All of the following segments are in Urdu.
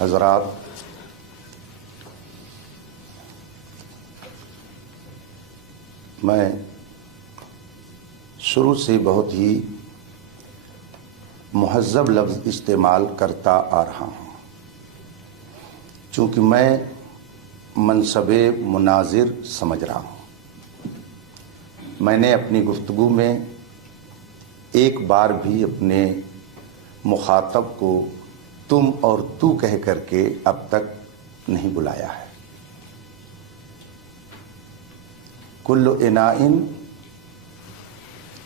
حضرات، میں شروع سے بہت ہی مہذب لفظ استعمال کرتا آ رہا ہوں، چونکہ میں منصب مناظر سمجھ رہا ہوں۔ میں نے اپنی گفتگو میں ایک بار بھی اپنے مخاطب کو تم اور تو کہہ کر کے اب تک نہیں بلایا ہے۔ کل اناء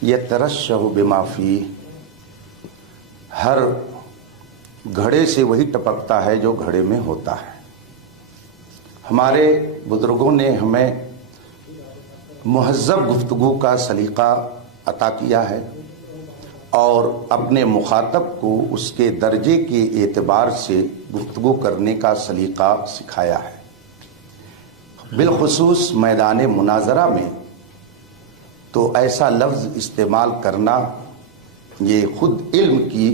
یترشح بما فیہ، ہر گھڑے سے وہی ٹپکتا ہے جو گھڑے میں ہوتا ہے۔ ہمارے بزرگوں نے ہمیں مہذب گفتگو کا سلیقہ عطا کیا ہے اور اپنے مخاطب کو اس کے درجے کے اعتبار سے گفتگو کرنے کا سلیقہ سکھایا ہے۔ بالخصوص میدان مناظرہ میں تو ایسا لفظ استعمال کرنا یہ خود علم کی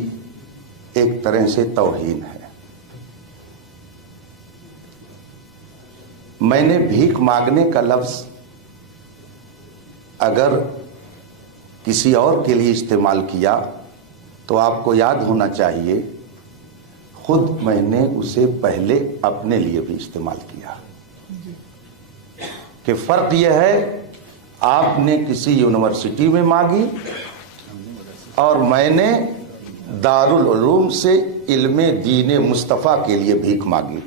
ایک طرح سے توہین ہے۔ میں نے بھیک مانگنے کا لفظ اگر کسی اور کے لیے استعمال کیا تو آپ کو یاد ہونا چاہیے خود میں نے اسے پہلے اپنے لیے بھی استعمال کیا، کہ فرق یہ ہے آپ نے کسی یونیورسٹی میں مانگی اور میں نے دارالعلوم سے علم دین مصطفیٰ کے لیے بھیک مانگی،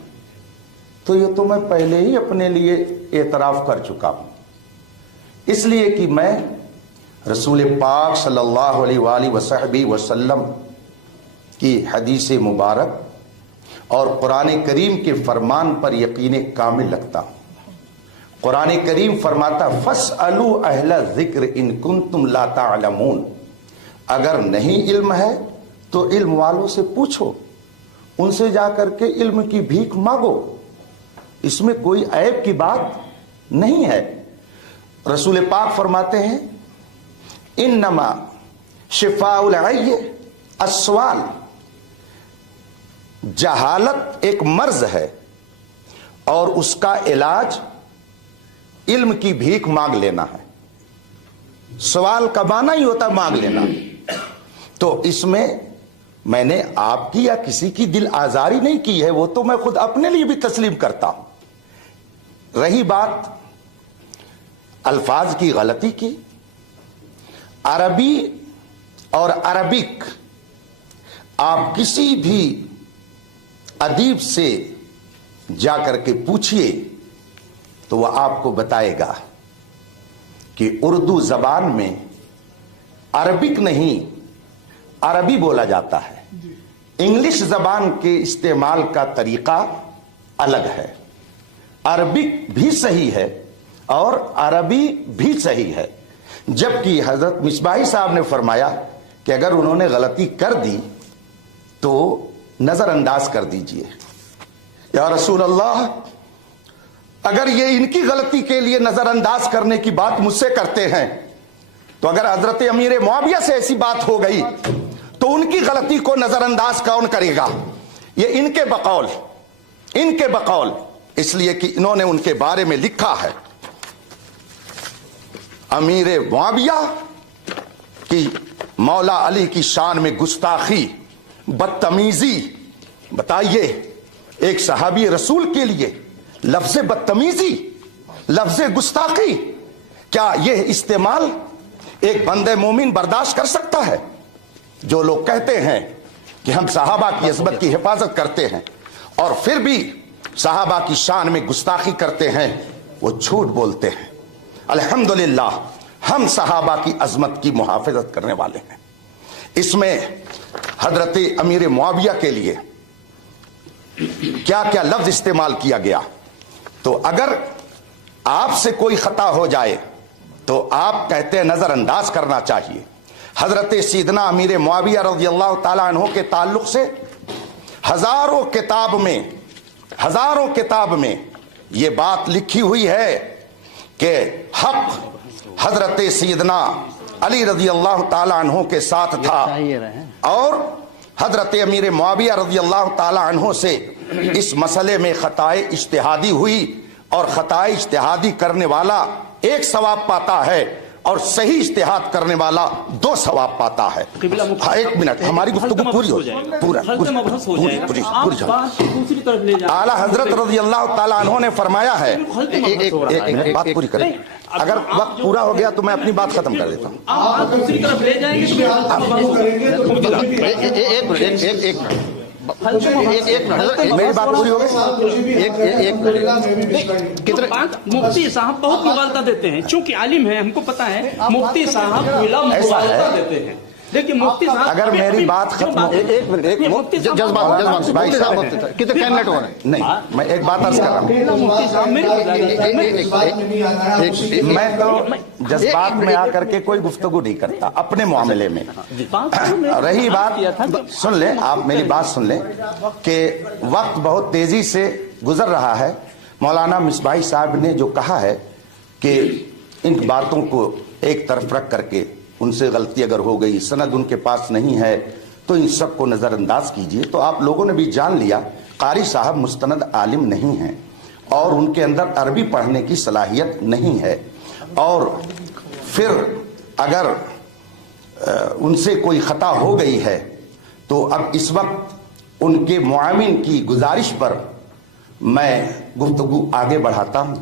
تو یہ تو میں پہلے ہی اپنے لیے اعتراف کر چکا ہوں، اس لیے کہ میں رسول پاک صلی اللہ علیہ وآلہ وصحبہ وسلم کی حدیث مبارک اور قرآن کریم کے فرمان پر یقین کامل رکھتا ہوں۔ قرآن کریم فرماتا فاسألوا اہل الذکر ان کنتم لا تعلمون، اگر نہیں علم ہے تو علم والوں سے پوچھو، ان سے جا کر کے علم کی بھیک مانگو، اس میں کوئی عیب کی بات نہیں ہے۔ رسول پاک فرماتے ہیں انما شفاء العی السؤال، جہالت ایک مرض ہے اور اس کا علاج علم کی بھیک مانگ لینا ہے۔ سوال کا معنی ہی ہوتا مانگ لینا، تو اس میں نے آپ کی یا کسی کی دل آزاری نہیں کی ہے، وہ تو میں خود اپنے لیے بھی تسلیم کرتا ہوں۔ رہی بات الفاظ کی غلطی کی، عربی اور عربک آپ کسی بھی ادیب سے جا کر کے پوچھئے تو وہ آپ کو بتائے گا کہ اردو زبان میں عربک نہیں عربی بولا جاتا ہے، انگلش زبان کے استعمال کا طریقہ الگ ہے۔ عربک بھی صحیح ہے اور عربی بھی صحیح ہے، جبکہ حضرت مصباحی صاحب نے فرمایا کہ اگر انہوں نے غلطی کر دی تو نظر انداز کر دیجئے۔ یا رسول اللہ، اگر یہ ان کی غلطی کے لیے نظر انداز کرنے کی بات مجھ سے کرتے ہیں تو اگر حضرت امیر معاویہ سے ایسی بات ہو گئی تو ان کی غلطی کو نظر انداز کون کرے گا؟ یہ ان کے بقول، اس لیے کہ انہوں نے ان کے بارے میں لکھا ہے امیر معاویہ کی مولا علی کی شان میں گستاخی، بدتمیزی۔ بتائیے ایک صحابی رسول کے لیے لفظ بدتمیزی، لفظ گستاخی، کیا یہ استعمال ایک بندہ مومن برداشت کر سکتا ہے؟ جو لوگ کہتے ہیں کہ ہم صحابہ کی عظمت کی حفاظت کرتے ہیں اور پھر بھی صحابہ کی شان میں گستاخی کرتے ہیں، وہ جھوٹ بولتے ہیں۔ الحمدللہ ہم صحابہ کی عظمت کی محافظت کرنے والے ہیں۔ اس میں حضرت امیر معاویہ کے لیے کیا کیا لفظ استعمال کیا گیا، تو اگر آپ سے کوئی خطا ہو جائے تو آپ کہتے ہیں نظر انداز کرنا چاہیے۔ حضرت سیدنا امیر معاویہ رضی اللہ تعالیٰ عنہ کے تعلق سے ہزاروں کتاب میں یہ بات لکھی ہوئی ہے کہ حق حضرت سیدنا علی رضی اللہ تعالیٰ عنہ کے ساتھ تھا اور حضرت امیر معاویہ رضی اللہ تعالی عنہ سے اس مسئلے میں خطائے اجتہادی ہوئی اور خطائے اجتہادی کرنے والا 1 ثواب پاتا ہے اور صحیح اجتہاد کرنے والا 2 ثواب پاتا ہے. 1 منٹ ہماری گفتگو پوری ہو جائے. اعلیٰ حضرت رضی اللہ تعالیٰ عنہ نے فرمایا ہے, ایک بات پوری کریں, اگر وقت پورا ہو گیا تو میں اپنی بات ختم کر دیتا ہوں. میری بات پوری ہو گئی. مفتی صاحب بہت مغالطہ دیتے ہیں, چونکہ عالم ہیں, ہم کو پتا ہے مفتی صاحب مغالطہ دیتے ہیں. لیکن مفتی صاحب اگر میری بات ختم ہو, کتنے منٹ ہو رہے ہیں؟ نہیں, میں ایک بات عرض کر رہا ہوں. میں تو جذبات میں آ کر کے کوئی گفتگو نہیں کرتا اپنے معاملے میں. رہی بات, سن لیں آپ میری بات سن لیں کہ وقت بہت تیزی سے گزر رہا ہے. مولانا مصباحی صاحب نے جو کہا ہے کہ ان باتوں کو ایک طرف رکھ کر کے ان سے غلطی اگر ہو گئی, سند ان کے پاس نہیں ہے تو ان سب کو نظر انداز کیجئے. تو آپ لوگوں نے بھی جان لیا قاری صاحب مستند عالم نہیں ہیں اور ان کے اندر عربی پڑھنے کی صلاحیت نہیں ہے, اور پھر اگر ان سے کوئی خطا ہو گئی ہے تو اب اس وقت ان کے معاون کی گزارش پر میں گفتگو آگے بڑھاتا ہوں.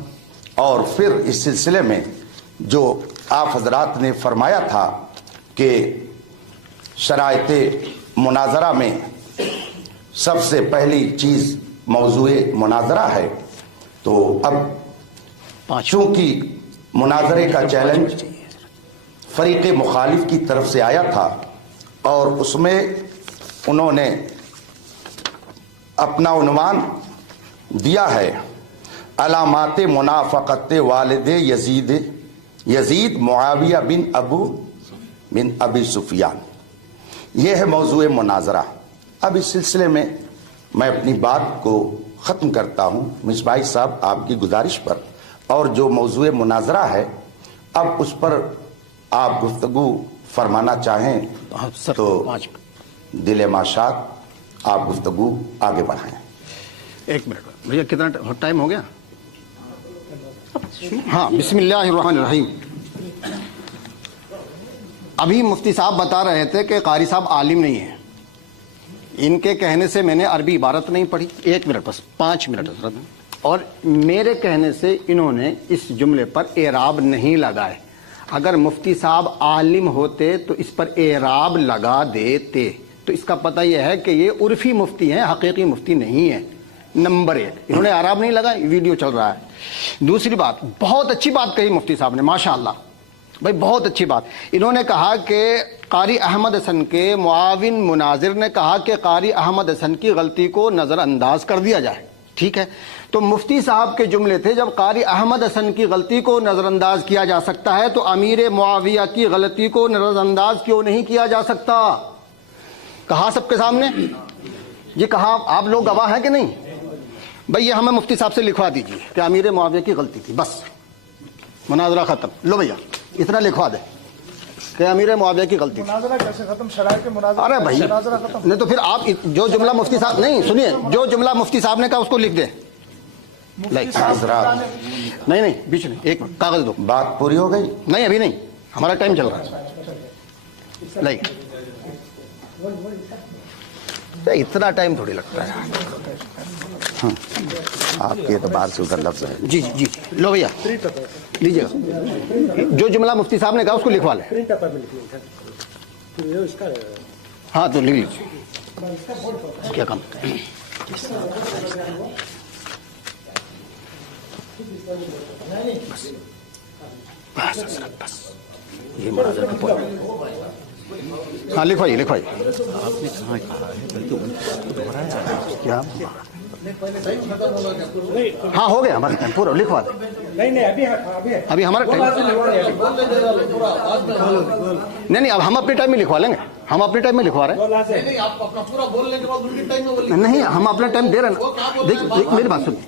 اور پھر اس سلسلے میں جو آپ حضرات نے فرمایا تھا کہ شرائط مناظرہ میں سب سے پہلی چیز موضوع مناظرہ ہے, تو اب چونکہ مناظرے کا چیلنج فریق مخالف کی طرف سے آیا تھا اور اس میں انہوں نے اپنا عنوان دیا ہے علامات منافقت والد یزید معاویہ بن ابی سفیان. یہ ہے موضوع مناظرہ. اب اس سلسلے میں میں اپنی بات کو ختم کرتا ہوں مصباحی صاحب آپ کی گزارش پر, اور جو موضوع مناظرہ ہے اب اس پر آپ گفتگو فرمانا چاہیں تو دل ماشات آپ گفتگو آگے بڑھائیں. 1 منٹ بھیا, کتنا ٹائم ہو گیا؟ ہاں, بسم اللہ الرحمن الرحیم. ابھی مفتی صاحب بتا رہے تھے کہ قاری صاحب عالم نہیں ہیں. ان کے کہنے سے میں نے عربی عبارت نہیں پڑھی. 1 منٹ بس, 5 منٹ حضرت. اور میرے کہنے سے انہوں نے اس جملے پر اعراب نہیں لگائے. اگر مفتی صاحب عالم ہوتے تو اس پر اعراب لگا دیتے. تو اس کا پتہ یہ ہے کہ یہ عرفی مفتی ہیں, حقیقی مفتی نہیں ہیں. نمبر 1, انہوں نے اعراب نہیں لگایا. ویڈیو چل رہا ہے. دوسری بات, بہت اچھی بات کہی مفتی صاحب نے, ماشاءاللہ بھائی, بہت اچھی بات. انہوں نے کہا کہ قاری احمد حسن کے معاون مناظر نے کہا کہ قاری احمد حسن کی غلطی کو نظر انداز کر دیا جائے. ٹھیک ہے, تو مفتی صاحب کے جملے تھے جب قاری احمد حسن کی غلطی کو نظر انداز کیا جا سکتا ہے تو امیر معاویہ کی غلطی کو نظر انداز کیوں نہیں کیا جا سکتا؟ کہا سب کے سامنے, یہ کہا, آپ لوگ گواہ ہیں کہ نہیں؟ بھئی یہ ہمیں مفتی صاحب سے لکھوا دیجیے کہ امیر معاویہ کی غلطی تھی, بس مناظرہ ختم. لو بھیا اتنا لکھوا دے کہ امیر معاویہ کی غلطی تھی. مناظرہ کیسے ختم؟ شرائط مناظرہ. ارے بھائی نہیں تو پھر آپ جو جملہ مفتی صاحب, نہیں سنیے, جو جملہ مفتی صاحب نے کہا اس کو لکھ دیں. نہیں بیچ میں 1 منٹ کاغذ دو. بات پوری ہو گئی؟ نہیں ابھی نہیں, ہمارا ٹائم چل رہا ہے. نہیں اتنا ٹائم تھوڑی لگتا ہے. آپ کے اعتبار سے ادھر لفظ ہے. جی جی, لو بھیا لیجیے گا. جو جملہ مفتی صاحب نے کہا اس کو لکھوا لیں. ہاں تو لکھ لیجیے. کیا کام ہے؟ بس یہ مناظر کا پوائنٹ. ہاں لکھوائیے. کیا ہاں ہو گیا ہمارا ٹائم پورا, لکھوا دیں. ابھی ہمارا ٹائم نہیں, اب ہم اپنے ٹائم میں لکھوا لیں گے. ہم اپنے ٹائم میں لکھوا رہے ہیں. نہیں, ہم اپنا ٹائم دے رہے ہیں. دیکھ میری بات سنیے.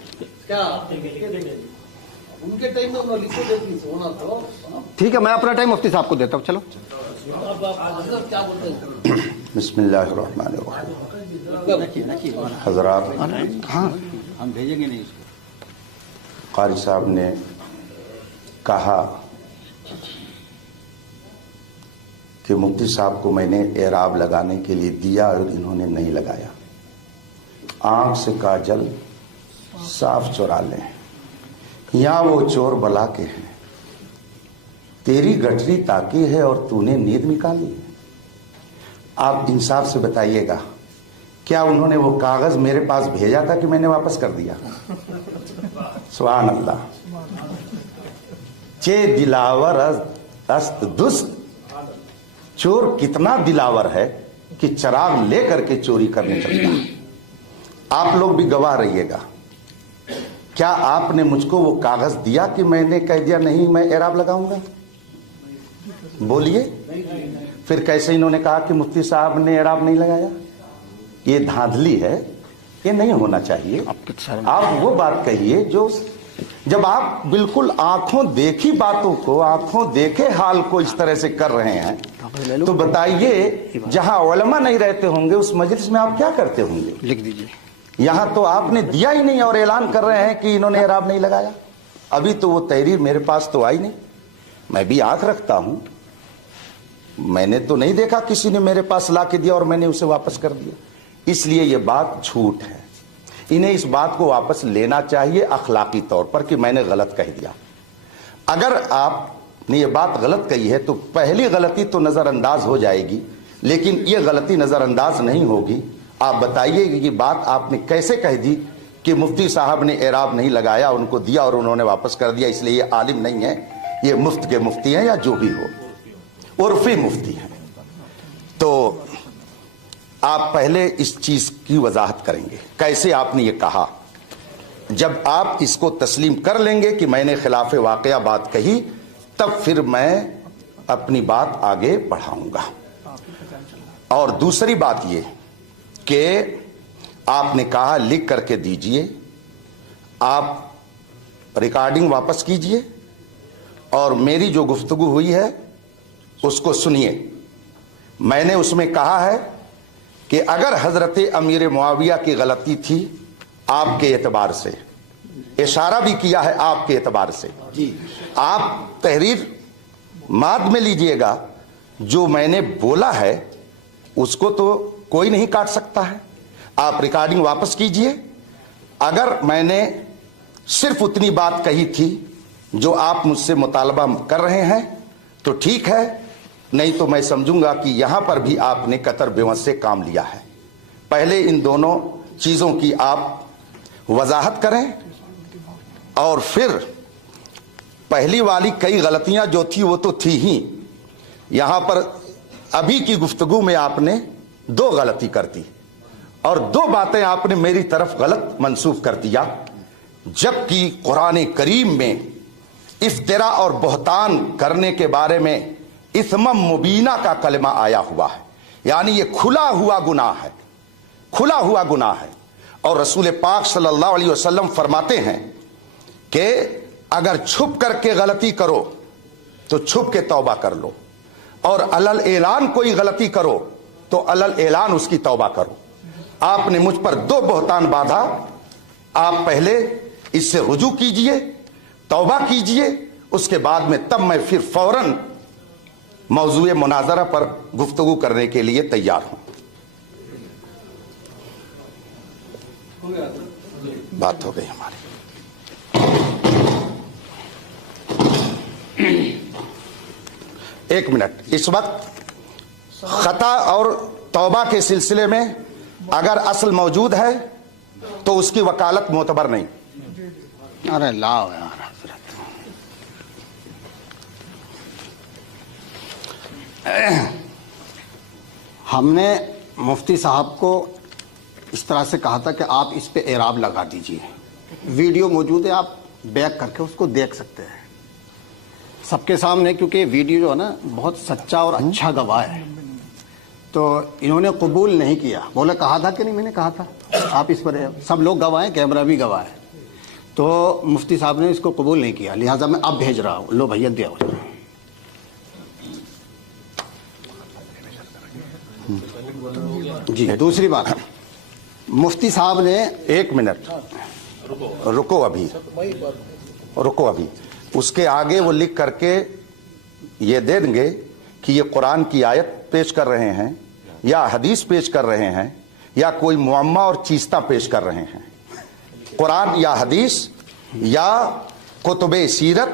ٹھیک ہے, میں اپنا ٹائم مفتی صاحب کو دیتا ہوں. چلو بسم اللہ الرحمن الرحیم. حضرات، ہاں ہم بھیجیں گے نہیں اس کو. قاری صاحب نے کہا کہ مفتی صاحب کو میں نے اعراب لگانے کے لیے دیا اور انہوں نے نہیں لگایا. آنکھ سے کاجل صاف چورا لیں، یہاں وہ چور بلا کے ہیں. تیری گٹری تاکی ہے اور تو نے نیند نکالی. آپ انصاف سے بتائیے گا، کیا انہوں نے وہ کاغذ میرے پاس بھیجا تھا کہ میں نے واپس کر دیا؟ سبحان اللہ. چے دلاور است دست. چور کتنا دلاور ہے کہ چراغ لے کر کے چوری کرنے چلتا ہے. آپ لوگ بھی گواہ رہیے گا. کیا آپ نے مجھ کو وہ کاغذ دیا کہ میں نے کہہ دیا نہیں میں اعراب لگاؤں گا؟ بولیے. پھر کیسے انہوں نے کہا کہ مفتی صاحب نے اعراب نہیں لگایا؟ یہ دھاندلی ہے، یہ نہیں ہونا چاہیے. آپ وہ بات کہیے جو جب آپ بالکل آنکھوں دیکھی باتوں کو، آنکھوں دیکھے حال کو اس طرح سے کر رہے ہیں تو بتائیے جہاں علماء نہیں رہتے ہوں گے اس مجلس میں آپ کیا کرتے ہوں گے؟ لکھ دیجیے. یہاں تو آپ نے دیا ہی نہیں اور اعلان کر رہے ہیں کہ انہوں نے اعراب نہیں لگایا. ابھی تو وہ تحریر میرے پاس تو آئی نہیں. میں بھی آنکھ رکھتا ہوں، میں نے تو نہیں دیکھا کسی نے میرے پاس لا کے دیا اور میں نے اسے واپس کر دیا. اس لیے یہ بات جھوٹ ہے. انہیں اس بات کو واپس لینا چاہیے اخلاقی طور پر کہ میں نے غلط کہہ دیا. اگر آپ نے یہ بات غلط کہی ہے تو پہلی غلطی تو نظر انداز ہو جائے گی، لیکن یہ غلطی نظر انداز نہیں ہوگی. آپ بتائیے کہ یہ بات آپ نے کیسے کہہ دی کہ مفتی صاحب نے اعراب نہیں لگایا، ان کو دیا اور انہوں نے واپس کر دیا، اس لیے یہ عالم نہیں ہے، یہ مفت کے مفتی ہیں یا جو بھی ہو، عرفی مفتی ہیں. تو آپ پہلے اس چیز کی وضاحت کریں گے کیسے آپ نے یہ کہا. جب آپ اس کو تسلیم کر لیں گے کہ میں نے خلاف واقعہ بات کہی تب پھر میں اپنی بات آگے بڑھاؤں گا. اور دوسری بات یہ کہ آپ نے کہا لکھ کر کے دیجئے، آپ ریکارڈنگ واپس کیجئے اور میری جو گفتگو ہوئی ہے اس کو سنیے. میں نے اس میں کہا ہے کہ اگر حضرت امیر معاویہ کی غلطی تھی آپ کے اعتبار سے، اشارہ بھی کیا ہے آپ کے اعتبار سے، آپ تحریر ماد میں لیجئے گا، جو میں نے بولا ہے اس کو تو کوئی نہیں کاٹ سکتا ہے. آپ ریکارڈنگ واپس کیجئے. اگر میں نے صرف اتنی بات کہی تھی جو آپ مجھ سے مطالبہ کر رہے ہیں تو ٹھیک ہے، نہیں تو میں سمجھوں گا کہ یہاں پر بھی آپ نے قطر بیوس سے کام لیا ہے. پہلے ان دونوں چیزوں کی آپ وضاحت کریں اور پھر پہلی والی کئی غلطیاں جو تھی وہ تو تھی ہی. یہاں پر ابھی کی گفتگو میں آپ نے 2 غلطی کر دی اور 2 باتیں آپ نے میری طرف غلط منسوب کر دیا، جبکہ قرآن کریم میں افتراء اور بہتان کرنے کے بارے میں اثم مبینہ کا کلمہ آیا ہوا ہے. یعنی یہ کھلا ہوا گناہ ہے، کھلا ہوا گناہ ہے. اور رسول پاک صلی اللہ علیہ وسلم فرماتے ہیں کہ اگر چھپ کر کے غلطی کرو تو چھپ کے توبہ کر لو، اور علل اعلان کوئی غلطی کرو تو علل اعلان اس کی توبہ کرو. آپ نے مجھ پر 2 بہتان باندھا. آپ پہلے اس سے رجوع کیجئے، توبہ کیجئے، اس کے بعد میں تب میں پھر فوراً موضوع مناظرہ پر گفتگو کرنے کے لیے تیار ہوں. بات ہو گئی ہماری. ایک منٹ. اس وقت خطا اور توبہ کے سلسلے میں اگر اصل موجود ہے تو اس کی وکالت معتبر نہیں. ارے لاؤ یار حضرت. ہم نے مفتی صاحب کو اس طرح سے کہا تھا کہ آپ اس پہ اعراب لگا دیجئے. ویڈیو موجود ہے، آپ بیک کر کے اس کو دیکھ سکتے ہیں سب کے سامنے، کیونکہ ویڈیو جو ہے نا بہت سچا اور اچھا گواہ ہے. تو انہوں نے قبول نہیں کیا. بولے کہا تھا کہ نہیں، میں نے کہا تھا. آپ اس پر سب لوگ گواہ ہیں، کیمرہ بھی گواہ ہے. تو مفتی صاحب نے اس کو قبول نہیں کیا، لہٰذا میں اب بھیج رہا ہوں. لو بھیا دیا ہو جائے. جی دوسری بات مفتی صاحب نے 1 منٹ رکو ابھی اس کے آگے وہ لکھ کر کے یہ دے دیں گے کہ یہ قرآن کی آیت پیش کر رہے ہیں یا حدیث پیش کر رہے ہیں یا کوئی معمہ اور چیستہ پیش کر رہے ہیں. قرآن یا حدیث یا کتب سیرت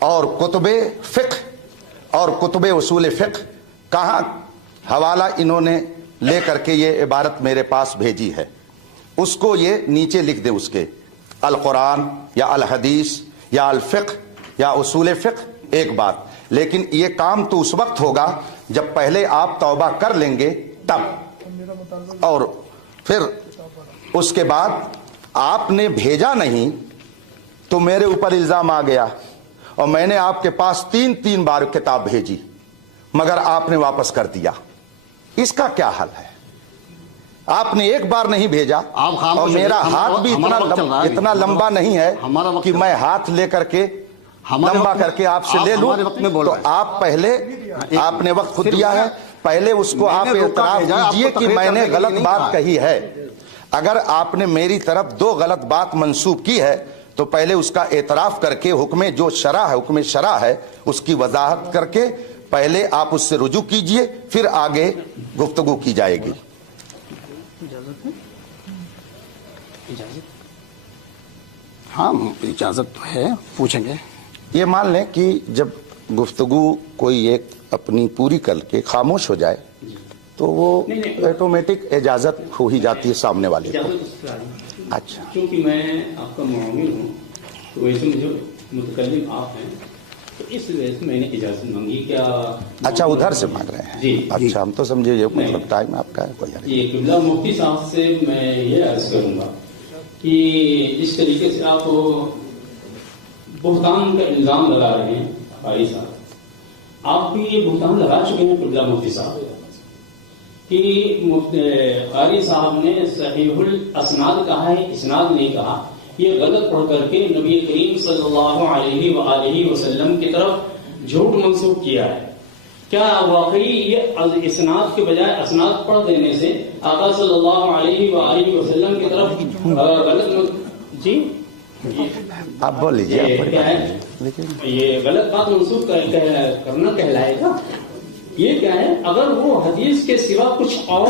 اور کتب فقہ اور کتب اصول فقہ, کہاں حوالہ انہوں نے لے کر کے یہ عبارت میرے پاس بھیجی ہے, اس کو یہ نیچے لکھ دیں, اس کے القرآن یا الحدیث یا الفقہ یا اصول فقہ. ایک بات, لیکن یہ کام تو اس وقت ہوگا جب پہلے آپ توبہ کر لیں گے تب, اور پھر اس کے بعد آپ نے بھیجا نہیں تو میرے اوپر الزام آ گیا اور میں نے آپ کے پاس 3 بار کتاب بھیجی مگر آپ نے واپس کر دیا. اس کا کیا حل ہے؟ آپ نے ایک بار نہیں بھیجا اور میرا ہاتھ بھی اتنا لمبا نہیں ہے کہ میں ہاتھ لے کر کے لمبا کر کے آپ سے لے لوں. تو آپ پہلے, آپ نے وقت خود دیا ہے, پہلے اس کو آپ اعتراف کیجئے کہ میں نے غلط بات کہی ہے. اگر آپ نے میری طرف 2 غلط بات منسوب کی ہے تو پہلے اس کا اعتراف کر کے حکم جو شرع ہے, حکم شرع ہے, اس کی وضاحت کر کے پہلے آپ اس سے رجوع کیجئے, پھر آگے گفتگو کی جائے گی. ہاں اجازت تو ہے, پوچھیں گے. یہ مان لیں کہ جب گفتگو کوئی ایک اپنی پوری کر کے خاموش ہو جائے تو وہ آٹومیٹک اجازت ہو ہی جاتی ہے سامنے والے کو. اچھا, کیونکہ میں آپ کا معاون ہوں تو ویسے مجھے متکلم آپ ہیں تو اس وجہ سے میں نے اجازت مانگی. کیا اچا ادھر سے مانگ رہے ہیں؟ جی اچھا, ہم تو سمجھے یہ مطلب ٹائم آپ کا ہے. کوئی یہ قبلہ مفتی صاحب سے میں یہ عرض کروں گا کہ جس طریقے سے آپ بہتان کا الزام لگا رہے ہیں قاری صاحب, آپ بھی یہ بہتان لگا چکے ہیں قبلہ مفتی صاحب کہ قاری صاحب نے صحیح الاسناد کہا ہے, اسناد نہیں کہا. یہ غلط پڑھ کر کے نبی کریم صلی اللہ علیہ وآلہ وسلم کی طرف جھوٹ منسوب کیا ہے. کیا واقعی یہ اسناد کے بجائے اسناد پڑھ دینے سے آقا صلی اللہ علیہ وآلہ وسلم کی طرف غلط جی آپ بول لیجیے. کیا ہے یہ غلط بات منسوخ کرنا کہلائے گا؟ یہ کیا ہے, اگر وہ حدیث کے سوا کچھ اور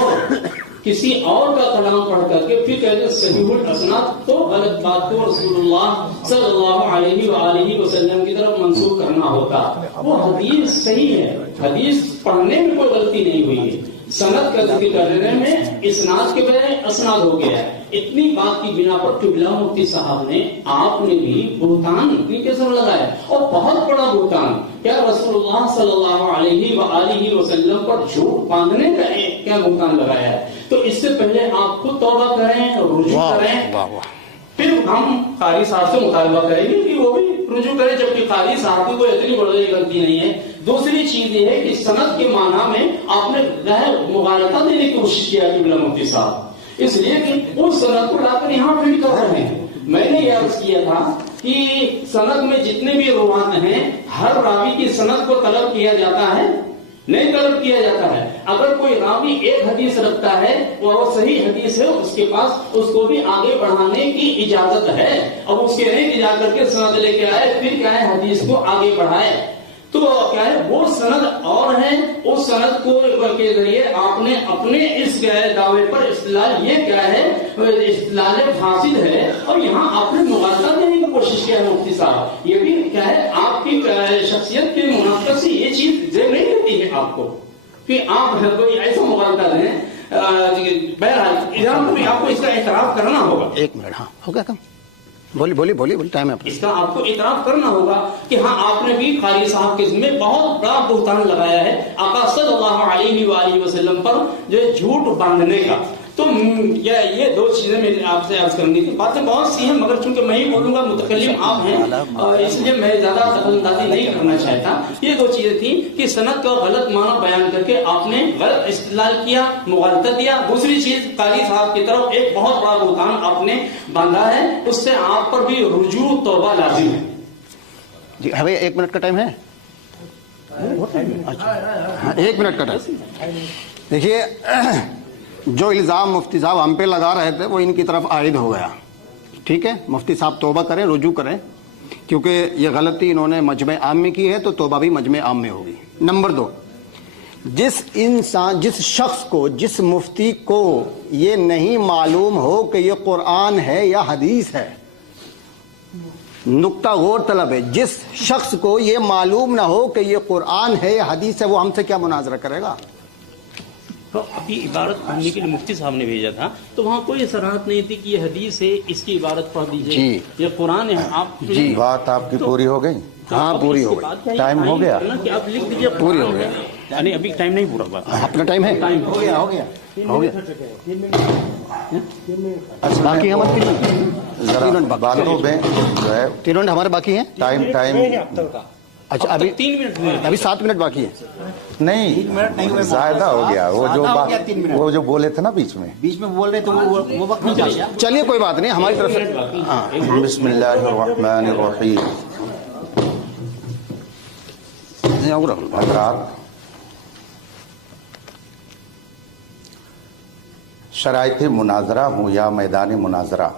کسی اور کا کلام پڑھ کر کے پھر کہتے ہیں صحیح الاسناد, تو غلط بات کو رسول اللہ صلی اللہ علیہ وآلہ وسلم کی طرف منسوخ کرنا ہوتا. وہ حدیث صحیح ہے, حدیث پڑھنے میں کوئی غلطی نہیں ہوئی ہے, سند کا ذکر کرنے میں اسناد کے بجائے اسناد ہو گیا ہے. اتنی بات کی بنا پر قبلہ مفتی صاحب نے, آپ نے بھی بہتان اپنی قسم لگایا اور بہت بڑا بہتان. کیا رسول اللہ صلی اللہ علیہ وآلہ وسلم پر جھوٹ باندھنے کا ایک کیا بہتان لگایا ہے؟ تو اس سے پہلے آپ خود توبہ کریں, رجوع کریں, پھر ہم قاری صاحب سے مطالبہ کریں گے کہ وہ بھی رجوع کریں, جبکہ قاری صاحب کی کوئی اتنی بڑی غلطی نہیں ہے. دوسری چیز یہ ہے کہ سند کے معنی میں آپ نے مغالطہ دینے کی کوشش کیا قبلہ مفتی صاحب, اس لیے کہ اس سند کو لا کر یہاں فٹ کر رہے ہیں. میں نے یہ عرض کیا تھا کہ سند میں جتنے بھی روات ہیں ہر راوی کی سند کو طلب کیا جاتا ہے, نہیں طلب کیا جاتا ہے. اگر کوئی راوی ایک حدیث رکھتا ہے وہ صحیح حدیث ہے, اس کے پاس اس کو بھی آگے بڑھانے کی اجازت ہے. اب اس کے نہیں جا کر کے سند لے کے آئے پھر کیا ہے حدیث کو آگے بڑھائے, تو کیا ہے وہ سند اور ہے, اس سند کو کے ذریعے آپ نے اپنے اس دعوے پر استدلال, یہ کیا ہے استدلال فاسد ہے, اور یہاں آپ نے مغالطہ دینے کی کوشش کیا ہے مفتی صاحب. یہ بھی کیا ہے آپ کی شخصیت کے منافقت سے یہ چیز زیر نہیں دیتی ہے آپ کو کہ آپ کوئی ایسا مغالطہ دیں. بہرحال آپ کو اس کا اعتراف کرنا ہوگا. 1 منٹ, ہاں ہو گیا کم, بولیے ٹائم ہے. اس کا آپ کو اعتراف کرنا ہوگا کہ ہاں آپ نے بھی قاری صاحب کے ذمہ بہت بڑا بہتان لگایا ہے آقا صلی اللہ علیہ وآلہ وسلم پر جو جھوٹ باندھنے کا. تو یہ 2 چیزیں میں آپ سے عرض کرنی تھی. باتیں بہت سی ہیں مگر چونکہ میں ہی بولوں گا, متکلم آپ ہیں, اس لیے میں زیادہ دخل اندازی نہیں کرنا چاہتا. یہ 2 چیزیں تھیں کہ سند کا غلط معنی بیان کر کے آپ نے غلط استدلال کیا, مغالطہ دیا. دوسری چیز قاری صاحب کی طرف ایک بہت بڑا بہتان آپ نے باندھا ہے, اس سے آپ پر بھی رجوع توبہ لازم ہے. جی 1 منٹ کا ٹائم ہے. اچھا 1 منٹ کا ٹائم. دیکھیے جو الزام مفتی صاحب ہم پہ لگا رہے تھے وہ ان کی طرف عائد ہو گیا. ٹھیک ہے, مفتی صاحب توبہ کریں, رجوع کریں, کیونکہ یہ غلطی انہوں نے مجمع عام میں کی ہے تو توبہ بھی مجمع عام میں ہوگی. نمبر 2, جس شخص کو, جس مفتی کو یہ نہیں معلوم ہو کہ یہ قرآن ہے یا حدیث ہے, نقطہ غور طلب ہے, جس شخص کو یہ معلوم نہ ہو کہ یہ قرآن ہے یا حدیث ہے, وہ ہم سے کیا مناظرہ کرے گا؟ تو ابھی عبارت پڑھنے کے لیے مفتی صاحب نے بھیجا تھا تو وہاں کوئی صراحت نہیں تھی کہ یہ حدیث ہے, اس کی عبارت پڑھ دیجیے, یہ قرآن ہے. آپ جی, بات آپ کی پوری ہو گئی. ہاں پوری ہو گئی, ٹائم ہو گیا کہ آپ لکھ دیجیے پوری ہو گیا. یعنی ابھی ٹائم نہیں پورا ہوا, اپنا ٹائم ہے, ہو گیا ہو گیا ہو گیا. باقی ہمارے ذرا باتوں میں جو ہے 3 منٹ ہمارے باقی ہیں. ٹائم اچھا ابھی 3 منٹ ابھی 7 منٹ باقی ہیں. نہیں زیادہ ہو گیا. وہ جو بولے تھے نا بیچ میں بول رہے تو وہ وقت نہیں چاہیے. چلیے کوئی بات نہیں, ہماری طرف سے. بسم اللہ الرحمن الرحیم. حضرات, شرائط مناظرہ ہوں یا میدان مناظرہ,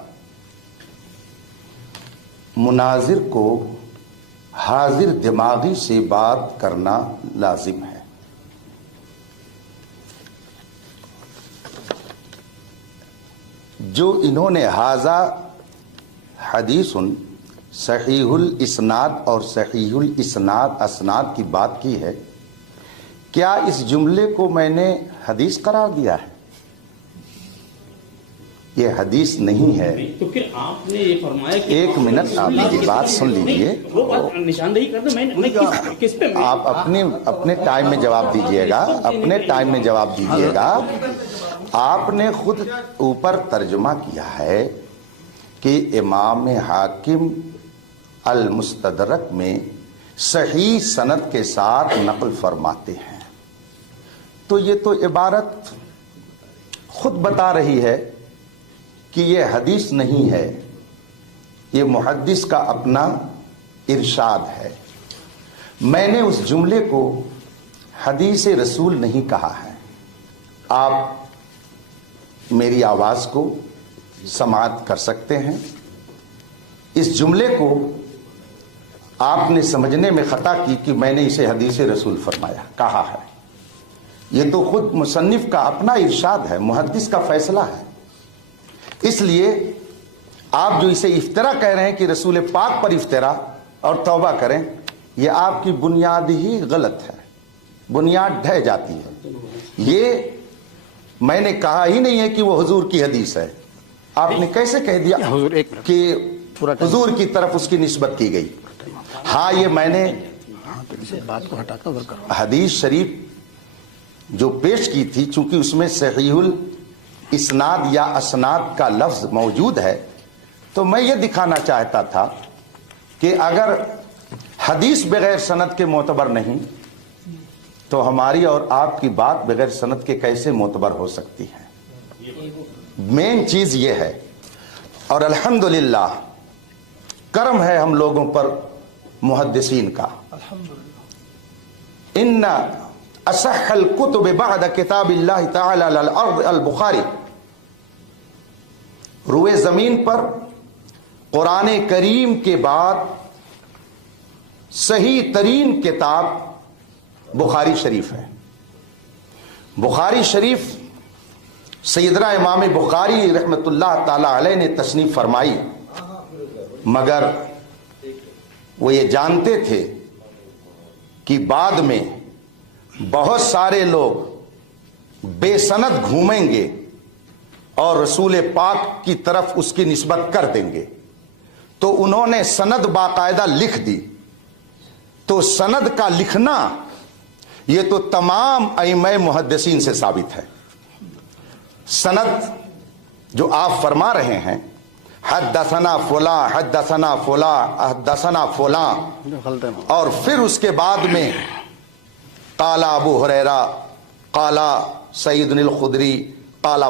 مناظر کو حاضر دماغی سے بات کرنا لازم ہے. جو انہوں نے ھذا حدیث صحیح الاسناد اور صحیح الاسناد اسناد کی بات کی ہے, کیا اس جملے کو میں نے حدیث قرار دیا ہے؟ یہ حدیث نہیں ہے. تو پھر آپ نے یہ فرمایا کہ 1 منٹ آپ میری بات سن لیجیے. وہ بات نشاندہی کرتا میں کس پہ آپ اپنے ٹائم میں جواب دیجیے گا, اپنے ٹائم میں جواب دیجیے گا. آپ نے خود اوپر ترجمہ کیا ہے کہ امام حاکم المستدرک میں صحیح سند کے ساتھ نقل فرماتے ہیں. تو یہ تو عبارت خود بتا رہی ہے کہ یہ حدیث نہیں ہے, یہ محدث کا اپنا ارشاد ہے. میں نے اس جملے کو حدیث رسول نہیں کہا ہے. آپ میری آواز کو سماعت کر سکتے ہیں. اس جملے کو آپ نے سمجھنے میں خطا کی کہ میں نے اسے حدیث رسول فرمایا کہا ہے. یہ تو خود مصنف کا اپنا ارشاد ہے, محدث کا فیصلہ ہے. اس لیے آپ جو اسے افطرا کہہ رہے ہیں کہ رسول پاک پر افطرا اور توبہ کریں, یہ آپ کی بنیاد ہی غلط ہے, بنیاد ڈھہ جاتی ہے. یہ میں نے کہا ہی نہیں ہے کہ وہ حضور کی حدیث ہے. آپ نے کیسے کہہ دیا کہ حضور کی طرف اس کی نسبت کی گئی؟ ہاں, یہ میں نے بات کو ہٹا کر حدیث شریف جو پیش کی تھی, چونکہ اس میں صحیح الاسناد یا اسناد کا لفظ موجود ہے, تو میں یہ دکھانا چاہتا تھا کہ اگر حدیث بغیر سند کے معتبر نہیں تو ہماری اور آپ کی بات بغیر سند کے کیسے معتبر ہو سکتی ہے؟ مین چیز یہ ہے. اور الحمدللہ کرم ہے ہم لوگوں پر محدثین کا. ان اصح الکتب بعد کتاب اللہ تعالی علی الارض البخاری. روئے زمین پر قرآن کریم کے بعد صحیح ترین کتاب بخاری شریف ہے. بخاری شریف سیدنا امام بخاری رحمت اللہ تعالی علیہ نے تصنیف فرمائی, مگر وہ یہ جانتے تھے کہ بعد میں بہت سارے لوگ بے سند گھومیں گے اور رسول پاک کی طرف اس کی نسبت کر دیں گے, تو انہوں نے سند باقاعدہ لکھ دی. تو سند کا لکھنا یہ تو تمام ائمہ محدثین سے ثابت ہے. سند جو آپ فرما رہے ہیں حدثنا فلاں حدثنا فلاں حدثنا فلاں, اور پھر اس کے بعد میں قال ابو ہریرہ قال سعید الخدری قال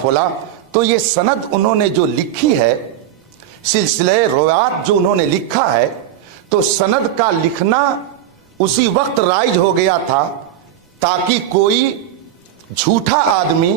فلاں, تو یہ سند انہوں نے جو لکھی ہے, سلسلہ روایات جو انہوں نے لکھا ہے, تو سند کا لکھنا اسی وقت رائج ہو گیا تھا تاکہ کوئی جھوٹا آدمی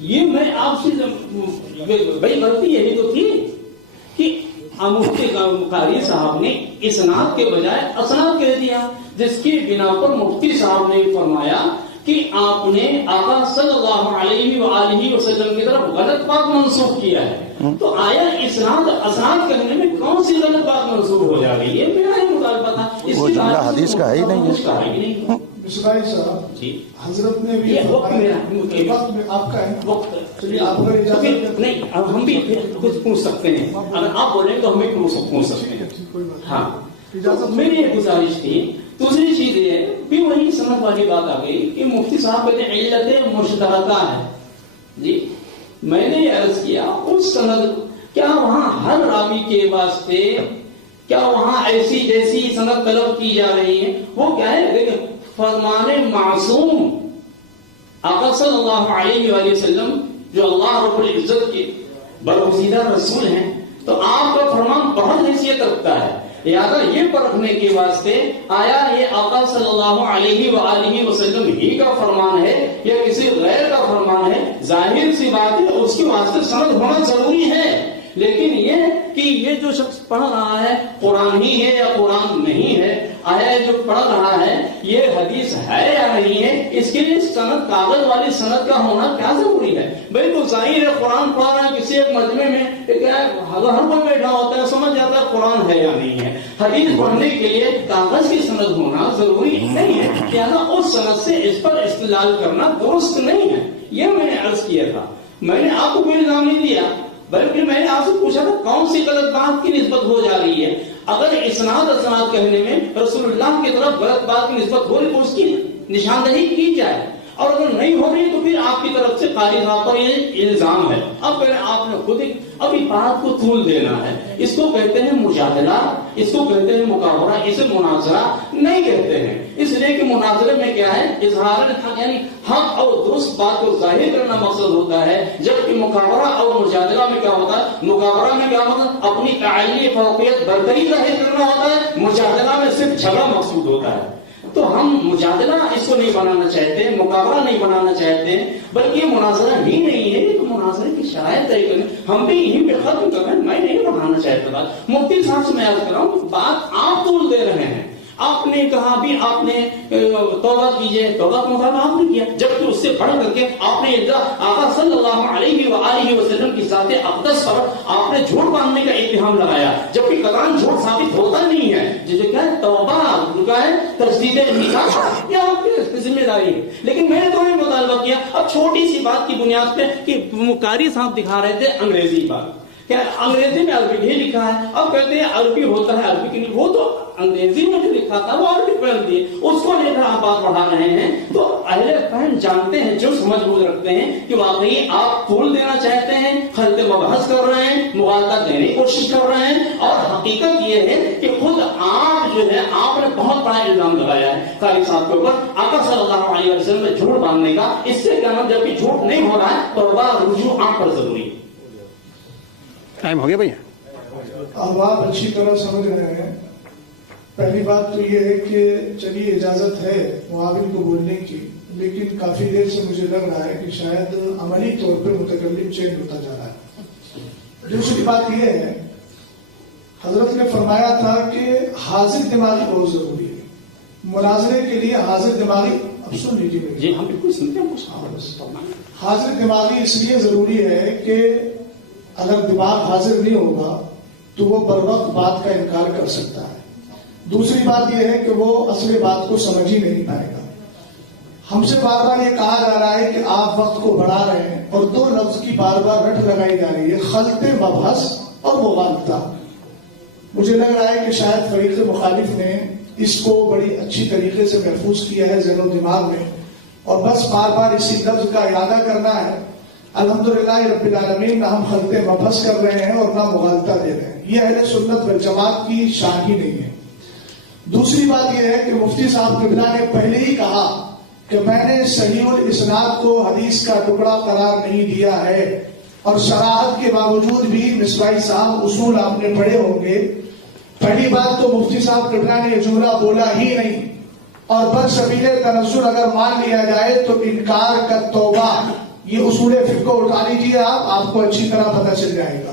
یہ میں آپ سے بھائی غلطی یہی تو تھی کہ مفتی قاری صاحب نے اسناد کے بجائے اسناد کہہ دیا، جس کی بنا پر مفتی صاحب نے فرمایا کہ آپ نے آقا صلی اللہ علیہ وآلہ وسلم کی طرف غلط بات منسوخ کیا ہے، تو آیا اسناد کرنے میں کون سی غلط بات منسوخ ہو جا رہی ہے؟ میرا ہی مطالبہ تھا، وہ جملہ حدیث کا ہے ہی نہیں ہے۔ مصباحی صاحب جی حضرت نے بھی وقت آپ کا ہے وقت آپ اگر اجازت نہیں، اب ہم بھی کچھ پوچھ سکتے ہیں، اگر آپ بولیں تو ہمیں پوچھ سکتے ہیں۔ ہاں میری یہ گزارش تھی۔ دوسری چیز یہ ہے بھی وہی سند والی بات آ گئی کہ مفتی صاحب کہتے ہیں علت مشترکہ ہے۔ جی میں نے یہ عرض کیا اس سند کیا وہاں ہر راوی کے واسطے کیا وہاں ایسی جیسی سند طلب کی جا رہی ہے؟ وہ کیا ہے؟ دیکھیں فرمان معصوم آقا صلی اللہ علیہ وآلہ وسلم جو اللہ رب العزت کے برگزیدہ رسول ہیں، تو آپ کا فرمان بہت حیثیت رکھتا ہے، لہذا یہ پرکھنے کے واسطے آیا یہ آقا صلی اللہ علیہ وآلہ وسلم ہی کا فرمان ہے یا کسی غیر کا فرمان ہے؟ ظاہر سی بات ہے اس کے واسطے سند ہونا ضروری ہے، لیکن یہ کہ یہ جو شخص پڑھ رہا ہے قرآن ہی ہے یا قرآن نہیں ہے، آیا جو پڑھ رہا ہے یہ حدیث ہے یا نہیں ہے، اس کے لیے سند کاغذ والی سند کا ہونا کیا ضروری ہے؟ بھائی تو ظاہر ہے قرآن پڑھ رہا ہے کسی ایک مجمع میں، ہر کوئی بیٹھا ہوتا ہے سمجھ جاتا ہے قرآن ہے یا نہیں ہے۔ حدیث پڑھنے کے لیے کاغذ کی سند ہونا ضروری نہیں ہے، لہٰذا اس سند سے اس پر استدلال کرنا درست نہیں ہے۔ یہ میں نے عرض کیا تھا، میں نے آپ کو کوئی الزام نہیں دیا، بلکہ میں نے آپ سے پوچھا تھا کون سی غلط بات کی نسبت ہو جا رہی ہے۔ اگر اسناد کہنے میں رسول اللہ کی طرف غلط بات کی نسبت ہو رہی تو اس کی نشاندہی کی جائے، اور اگر نہیں ہو رہی تو پھر آپ کی طرف سے قاری صاحب پر یہ الزام ہے۔ اب پہلے آپ نے خود ابھی بات کو طول دینا ہے، اس کو کہتے ہیں مجادلہ، اس کو کہتے ہیں مقابلہ، اسے مناظرہ نہیں کہتے ہیں، اس لیے کہ مناظرے میں کیا ہے اظہار الحق یعنی حق اور درست بات کو ظاہر کرنا مقصد ہوتا ہے، جبکہ مقابلہ اور مجادلہ میں کیا ہوتا ہے؟ مقابلہ میں کیا ہوتا ہے؟ اپنی تعلیمی فوقیت برتری ظاہر کرنا ہوتا ہے، مجادلہ میں صرف جھگڑا مقصود ہوتا ہے۔ تو ہم مجادلہ اس کو نہیں بنانا چاہتے، مقابلہ نہیں بنانا چاہتے، بلکہ یہ مناظرہ ہی نہیں ہے، تو مناظرے کی شرائط طے کریں، ہم بھی یہیں پہ ختم کر رہے ہیں۔ میں نہیں بڑھانا چاہتا بات، مفتی صاحب سے میں عرض کر رہا ہوں بات آپ طول دے رہے ہیں۔ آپ نے کہا بھی آپ نے توبہ کیجئے، توبہ کا مطالبہ آپ نے کیا، جبکہ اس سے بڑھ کر کے آپ نے آقا صلی اللہ علیہ وآلہ وسلم کی ذات اقدس پر آپ نے جھوٹ باندھنے کا اتہام لگایا، جبکہ قطعاً جھوٹ ثابت ہوتا نہیں ہے، جسے کیا ہے توبہ کا ہے تجدید نکاح، یہ آپ کی ذمہ داری ہے۔ لیکن میں نے تو یہ مطالبہ کیا، اب چھوٹی سی بات کی بنیاد پہ کہ قاری صاحب دکھا رہے تھے انگریزی بات، کیا انگریزی میں عربی ہی لکھا ہے، اب کہتے ہیں عربی ہوتا ہے عربی کی نہیں، وہ تو انگریزی میں جو لکھا تھا وہ عربی پڑھ دی، اس کو لے کر آپ بات بڑھا رہے ہیں۔ تو اہل فہم جانتے ہیں، جو سمجھ بوجھ رکھتے ہیں کہ واقعی آپ طول دینا چاہتے ہیں، خلط مبحث کر رہے ہیں، مغالطہ دینے کی کوشش کر رہے ہیں، اور حقیقت یہ ہے کہ خود آپ جو ہے آپ نے بہت بڑا الزام لگایا ہے قاری صاحب کے اوپر آقا صلی اللہ علیہ وسلم میں جھوٹ باندھنے کا۔ اس سے کیا جب کہ جھوٹ نہیں ہو رہا ہے توبہ رجوع آپ پر ضروری ہے۔ ٹائم ہو گیا بھیا؟ اب آپ اچھی طرح سمجھ رہے ہیں۔ پہلی بات تو یہ ہے کہ چلیے اجازت ہے معاون کو بولنے کی، لیکن کافی دیر سے مجھے لگ رہا ہے کہ شاید عملی طور پہ متکلم چینج ہوتا جا رہا ہے۔ دوسری بات یہ ہے، حضرت نے فرمایا تھا کہ حاضر دماغی بہت ضروری ہے مناظرے کے لیے۔ حاضر دماغی، اب سن لیجیے جی ہم بالکل سنتے ہیں۔ حاضر دماغی اس لیے ضروری ہے کہ اگر دماغ حاضر نہیں ہوگا تو وہ بر وقت بات کا انکار کر سکتا ہے۔ دوسری بات یہ ہے کہ وہ اصل بات کو سمجھ ہی نہیں پائے گا۔ ہم سے بار بار یہ کہا جا رہا ہے کہ آپ وقت کو بڑھا رہے ہیں، اور دو لفظ کی بار بار رٹ لگائی جا رہی ہے، خلط مبحث اور مغالطہ۔ مجھے لگ رہا ہے کہ شاید فریق مخالف نے اس کو بڑی اچھی طریقے سے محفوظ کیا ہے ذہن و دماغ میں، اور بس بار بار اسی لفظ کا ارادہ کرنا ہے۔ الحمدللہ رب العالمین، نہ ہم خلط مبحث کر رہے ہیں اور نہ مغالطہ دے رہے ہیں، یہ اہل سنت والجماعت کی شان ہی نہیں ہے۔ دوسری بات یہ ہے کہ مفتی صاحب قبلہ نے پہلے ہی کہا کہ میں نے صحیح الاسناد کو حدیث کا ٹکڑا قرار نہیں دیا ہے، اور شراحت کے باوجود بھی مصباحی صاحب اصول آپ نے پڑھے ہوں گے۔ پہلی بات تو مفتی صاحب قبلہ نے یہ جملہ بولا ہی نہیں، اور برسبیل تنزل اگر مان لیا جائے تو انکار کا توبہ یہ اصول فقہ کو اٹھا لیجیے آپ کو اچھی طرح پتہ چل جائے گا.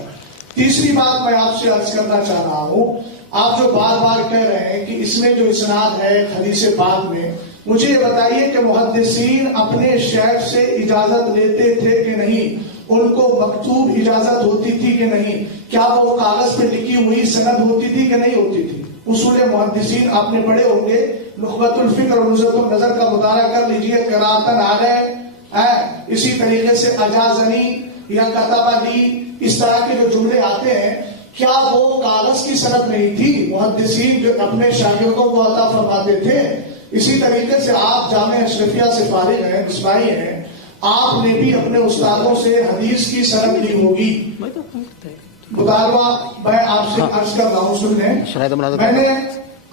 تیسری بات میں آپ سے عرض کرنا چاہ رہا ہوں، آپ جو بار بار کہہ رہے ہیں کہ اس میں جو اسناد ہے حدیث پاک میں، مجھے یہ بتائیے کہ محدثین اپنے شیخ سے اجازت لیتے تھے کہ نہیں؟ ان کو مکتوب اجازت ہوتی تھی کہ نہیں؟ کیا وہ کاغذ پہ لکھی ہوئی سند ہوتی تھی کہ نہیں ہوتی تھی؟ اصول محدثین آپ نے پڑھے ہوں گے، نخبۃ الفکر اور نزہۃ النظر کا مطالعہ کر لیجئے. قراءتن علیہ، اسی طریقے سے اجازنی یا کتب لی، اس طرح کے جو جملے آتے ہیں، کیا وہ کاغذ کی سند نہیں تھی؟ محدثین جو اپنے شاگردوں کو عطا فرماتے تھے. اسی طریقے سے آپ جامع اشرفیہ سے فارغ ہیں، مصباحی ہیں، آپ نے بھی اپنے استادوں سے حدیث کی سند لی ہوگی. مطالبہ میں آپ سے عرض کر رہا ہوں، سنیں،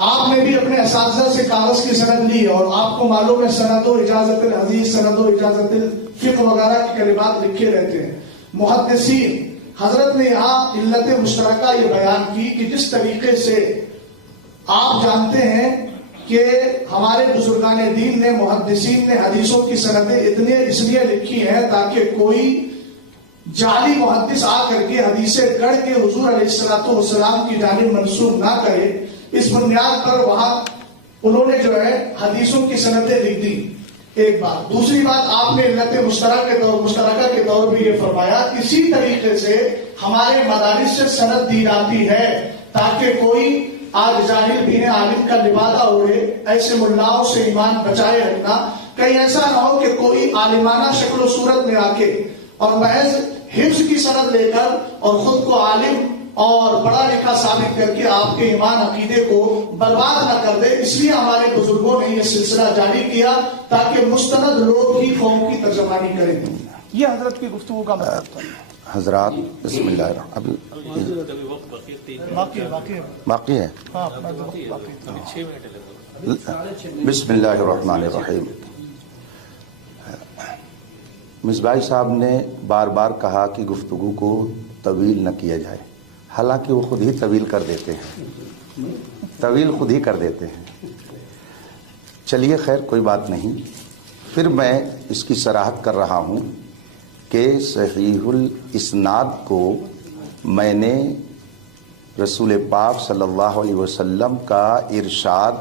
آپ نے بھی اپنے اساتذہ سے کاغذ کی سند لی، اور آپ کو معلوم ہے سند و اجازت الحدیث، سند و اجازت الفقہ وغیرہ کے کلمات لکھے رہتے ہیں. محدثین حضرت نے یہاں علت مشترکہ یہ بیان کی کہ جس طریقے سے آپ جانتے ہیں کہ ہمارے بزرگان دین نے، محدثین نے حدیثوں کی سندیں اس لیے لکھی ہیں تاکہ کوئی جعلی محدث آ کر کے حدیثیں گڑھ کے حضور علیہ السلام کی جانب منسوب نہ کرے. اس بنیاد پر وہاں انہوں نے جو ہے حدیثوں کی سندیں لکھ دی. ایک بات. دوسری بات، آپ نے علت مشترکہ کے طور پہ یہ فرمایا اسی طریقے سے ہمارے مدارس سے سند دی جاتی ہے تاکہ کوئی آج جاہل بھی عالم کا لبادہ اوڑھے. ایسے ملاؤں سے ایمان بچائے رکھنا، کہیں ایسا نہ ہو کہ کوئی عالمانہ شکل و صورت میں آ کے اور محض حفظ کی سند لے کر اور خود کو عالم اور پڑھا لکھا ثابت کر کے آپ کے ایمان عقیدے کو برباد نہ کر دے. اس لیے ہمارے بزرگوں نے یہ سلسلہ جاری کیا تاکہ مستند لوگ ہی قوم کی ترجمانی کریں. یہ حضرت کی گفتگو کا مطلب تھا. حضرات بسم اللہ الرحمن باقی ہے. بسم اللہ الرحمن الرحیم. مصباحی صاحب نے بار بار کہا کہ گفتگو کو طویل نہ کیا جائے، حالانکہ وہ خود ہی طویل کر دیتے ہیں. چلیے خیر، کوئی بات نہیں. پھر میں اس کی صراحت کر رہا ہوں کہ صحیح الاسناد کو میں نے رسول پاک صلی اللہ علیہ وسلم کا ارشاد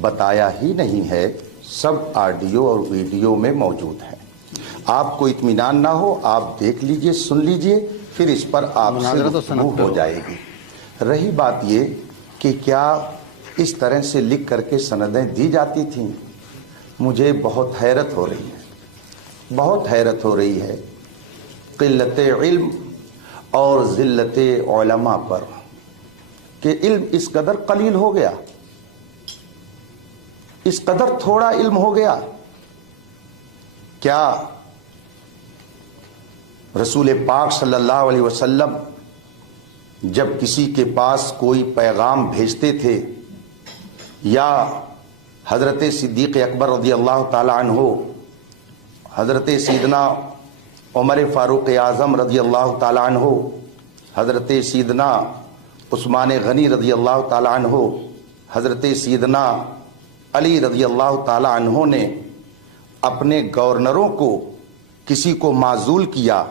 بتایا ہی نہیں ہے، سب آڈیو اور ویڈیو میں موجود ہے. آپ کو اطمینان نہ ہو، آپ دیکھ لیجئے، سن لیجئے، پھر اس پر آپ سے گفتگو ہو جائے گی. رہی بات یہ کہ کیا اس طرح سے لکھ کر کے سندیں دی جاتی تھیں، مجھے بہت حیرت ہو رہی ہے قلت علم اور ذلت علماء پر کہ علم اس قدر قلیل ہو گیا، اس قدر تھوڑا علم ہو گیا. کیا رسول پاک صلی اللہ علیہ وسلم جب کسی کے پاس کوئی پیغام بھیجتے تھے، یا حضرت صدیق اکبر رضی اللہ تعالی عنہ، حضرت سیدنا عمر فاروق اعظم رضی اللہ تعالی عنہ، حضرت سیدنا عثمان غنی رضی اللہ تعالی عنہ، حضرت سیدنا علی رضی اللہ تعالی عنہ نے اپنے گورنروں کو، کسی کو معزول کیا،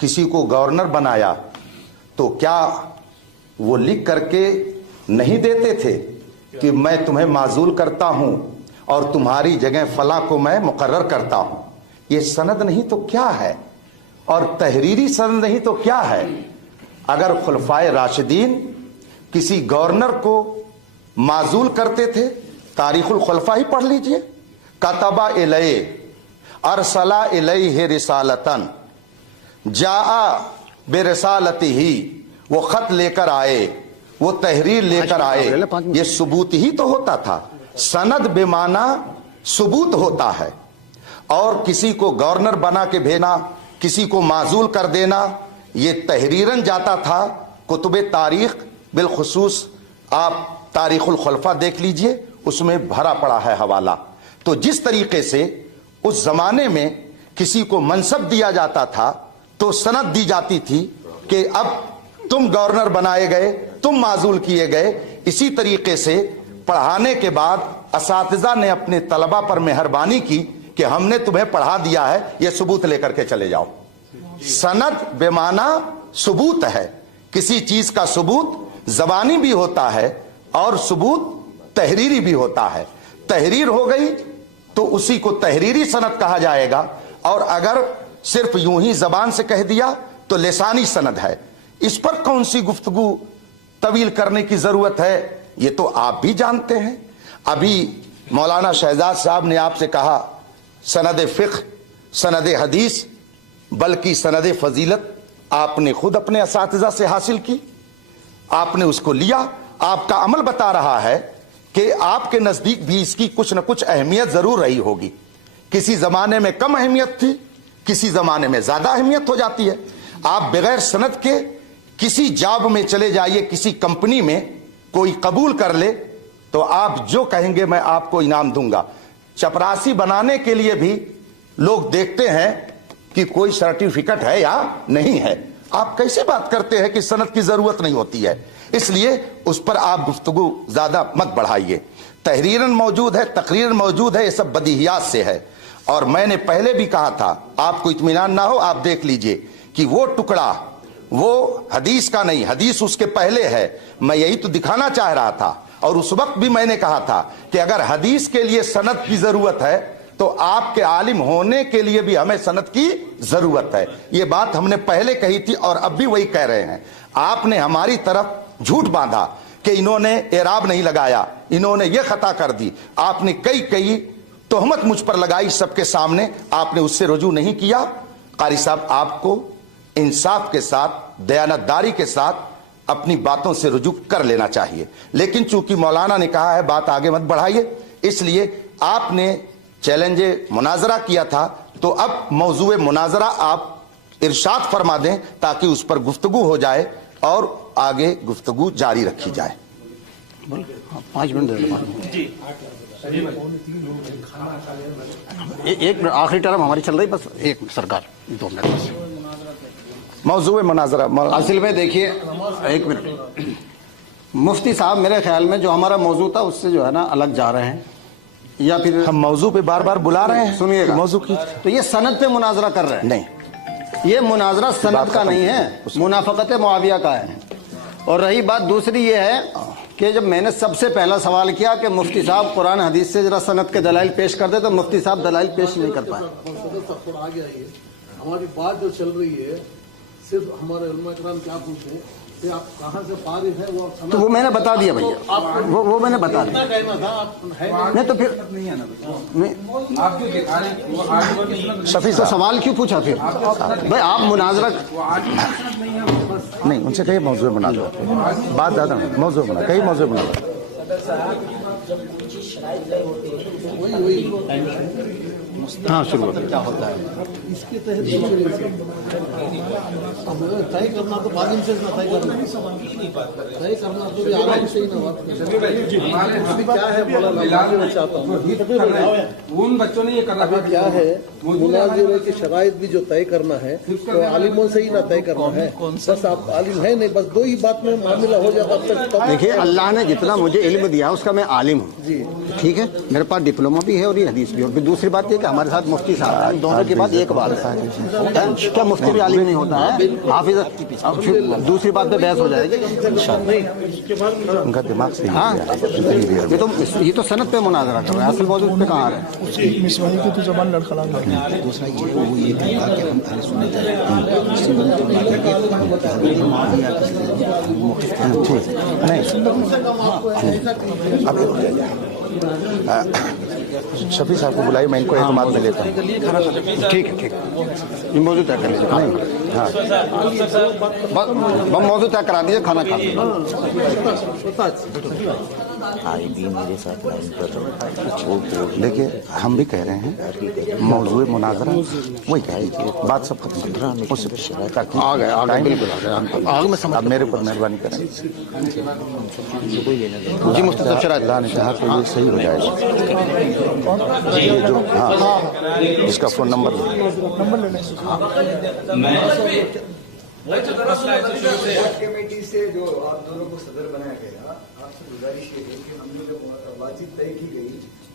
کسی کو گورنر بنایا، تو کیا وہ لکھ کر کے نہیں دیتے تھے کہ میں تمہیں معزول کرتا ہوں اور تمہاری جگہ فلاں کو میں مقرر کرتا ہوں؟ یہ سند نہیں تو کیا ہے، اور تحریری سند نہیں تو کیا ہے؟ اگر خلفائے راشدین کسی گورنر کو معزول کرتے تھے، تاریخ الخلفاء ہی پڑھ لیجئے. کتب الیہ، ارسل الیہ رسالتن، جاء برسالتہ، وہ خط لے کر آئے، وہ تحریر لے کر آئے. یہ ثبوت ہی تو ہوتا تھا. سند بے معنی ثبوت ہوتا ہے، اور کسی کو گورنر بنا کے بھیجنا، کسی کو معزول کر دینا، یہ تحریراً جاتا تھا. کتب تاریخ، بالخصوص آپ تاریخ الخلفاء دیکھ لیجئے، اس میں بھرا پڑا ہے حوالہ. تو جس طریقے سے اس زمانے میں کسی کو منصب دیا جاتا تھا تو سند دی جاتی تھی کہ اب تم گورنر بنائے گئے، تم معزول کیے گئے. اسی طریقے سے پڑھانے کے بعد اساتذہ نے اپنے طلبہ پر مہربانی کی کہ ہم نے تمہیں پڑھا دیا ہے, یہ ثبوت لے کر کے چلے جاؤ. سند بے معنی ثبوت ہے. کسی چیز کا ثبوت زبانی بھی ہوتا ہے اور ثبوت تحریری بھی ہوتا ہے. تحریر ہو گئی تو اسی کو تحریری سند کہا جائے گا, اور اگر صرف یوں ہی زبان سے کہہ دیا تو لسانی سند ہے. اس پر کون سی گفتگو طویل کرنے کی ضرورت ہے, یہ تو آپ بھی جانتے ہیں. ابھی مولانا شہزاد صاحب نے آپ سے کہا سند فقہ, سند حدیث, بلکہ سند فضیلت آپ نے خود اپنے اساتذہ سے حاصل کی, آپ نے اس کو لیا. آپ کا عمل بتا رہا ہے کہ آپ کے نزدیک بھی اس کی کچھ نہ کچھ اہمیت ضرور رہی ہوگی. کسی زمانے میں کم اہمیت تھی, کسی زمانے میں زیادہ اہمیت ہو جاتی ہے. آپ بغیر سند کے کسی جاب میں چلے جائیے, کسی کمپنی میں کوئی قبول کر لے تو آپ جو کہیں گے میں آپ کو انعام دوں گا. چپراسی بنانے کے لیے بھی لوگ دیکھتے ہیں کہ کوئی سرٹیفکیٹ ہے یا نہیں ہے. آپ کیسے بات کرتے ہیں کہ سند کی ضرورت نہیں ہوتی ہے؟ اس لیے اس پر آپ گفتگو زیادہ مت بڑھائیے. تحریراً موجود ہے, تقریراً موجود ہے, یہ سب بدیہیات سے ہے. اور میں نے پہلے بھی کہا تھا, آپ کو اطمینان نہ ہو آپ دیکھ لیجئے کہ وہ ٹکڑا وہ حدیث کا نہیں, حدیث اس کے پہلے ہے. میں یہی تو دکھانا چاہ رہا تھا, اور اس وقت بھی میں نے کہا تھا کہ اگر حدیث کے لیے سند کی ضرورت ہے تو آپ کے عالم ہونے کے لیے بھی ہمیں سند کی ضرورت ہے. یہ بات ہم نے پہلے کہی تھی اور اب بھی وہی کہہ رہے ہیں. آپ نے ہماری طرف جھوٹ باندھا کہ انہوں نے اعراب نہیں لگایا, انہوں نے یہ خطا کر دی. آپ نے کئی تہمت مجھ پر لگائی سب کے سامنے, آپ نے اس سے رجوع نہیں کیا. قاری صاحب آپ کو انصاف کے ساتھ, دیانتداری کے ساتھ اپنی باتوں سے رجوع کر لینا چاہیے. لیکن چونکہ مولانا نے کہا ہے بات آگے مت بڑھائیے, اس لیے آپ نے چیلنج مناظرہ کیا تھا, تو اب موضوع مناظرہ آپ ارشاد فرما دیں تاکہ اس پر گفتگو ہو جائے اور آگے گفتگو جاری رکھی جائے. 5 منٹ ایک منٹ, آخری ٹرم ہماری چل رہی, بس ایک سرکار 2 منٹ بس. موضوع مناظرہ اصل میں دیکھیے, ایک منٹ, مفتی صاحب میرے خیال میں جو ہمارا موضوع تھا اس سے جو ہے نا الگ جا رہے ہیں, یا پھر ہم موضوع پہ بار بار بلا رہے ہیں. سنیے گا, موضوع کی تو یہ سند پہ مناظرہ کر رہے ہیں. نہیں, یہ مناظرہ سند کا نہیں ہے, منافقت معاویہ کا ہے. اور رہی بات دوسری یہ ہے کہ جب میں نے سب سے پہلا سوال کیا کہ مفتی صاحب قرآن حدیث سے ذرا سند کے دلائل پیش کر دے, تو مفتی صاحب دلائل پیش نہیں کر پائے. ہماری بات جو چل رہی ہے صرف ہمارے علماء کرام کیا پوچھیں کہ آپ کہاں سے فارغ ہے, تو وہ میں نے بتا دیا بھیا, وہ میں نے بتا دیا. نہیں تو پھر شفیع صاحب سوال کیوں پوچھا پھر بھائی؟ آپ مناظرہ نہیں, ان سے کہیے موضوع مناظرہ, بات زیادہ نہیں, موضوع بنا, کئی موضوع بنا. ہاں شروع کیا ہوتا ہے اس کے تحت طے کرنا تو بعد سے طے کرنا تو عالم سے ہی نہ کیا ہے بولا چاہتا ہوں. ان بچوں نے یہ کرا کیا ہے مناظرے کی شرائط بھی جو طے کرنا ہے تو عالموں سے ہی نہ طے کرنا ہے. بس آپ عالم ہے نہیں, بس 2 ہی بات میں معاملہ ہو جاتا. دیکھیے اللہ نے جتنا مجھے علم دیا اس کا میں عالم ہوں, ٹھیک ہے, میرے پاس ڈپلوما بھی ہے اور یہ حدیث بھی. اور پھر دوسری بات یہ کہ ہمارے ساتھ مفتی صاحب ہیں, دونوں کی بات ایک بات ہے. کیا مفتی بھی عالم نہیں ہوتا ہے؟ حافظ. دوسری بات پہ بحث ہو جائے گی ان کا دماغ سے. ہاں یہ تو سند پہ مناظرہ کر رہے ہیں, اصل موضوع پہ کہاں ہے؟ مسواہی کی تو زبان لڑکھڑا گئی. دوسرا یہ وہ یہ کہا کہ ہم اہل سنت شفیع صاحب کو بلائیے, میں ان کو اعتماد میں لیتا ہوں. ٹھیک ہے, ٹھیک ہے, یہ موضوع طے کر لیجیے. ہاں ہم موضوع طے کرا دیجیے, کھانا کھا لیجیے. میرے ساتھ دیکھیے ہم بھی کہہ رہے ہیں موضوع مناظرہ وہی کہہ رہی, بات سب ختم. آ گئے بالکل آ گئے, آگے میں سمجھ. آپ میرے اوپر مہربانی کریں. جی مفتی صاحب شرائط اللہ نے کہا کہ یہ صحیح ہو جائے گا. یہ جو ہاں اس کا فون نمبر کمیٹی سے جو آپ دونوں کو صدر بنایا گیا, آپ سے گزارش یہ ہے کہ ہم نے جب بات چیت طے کی گئی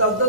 10-10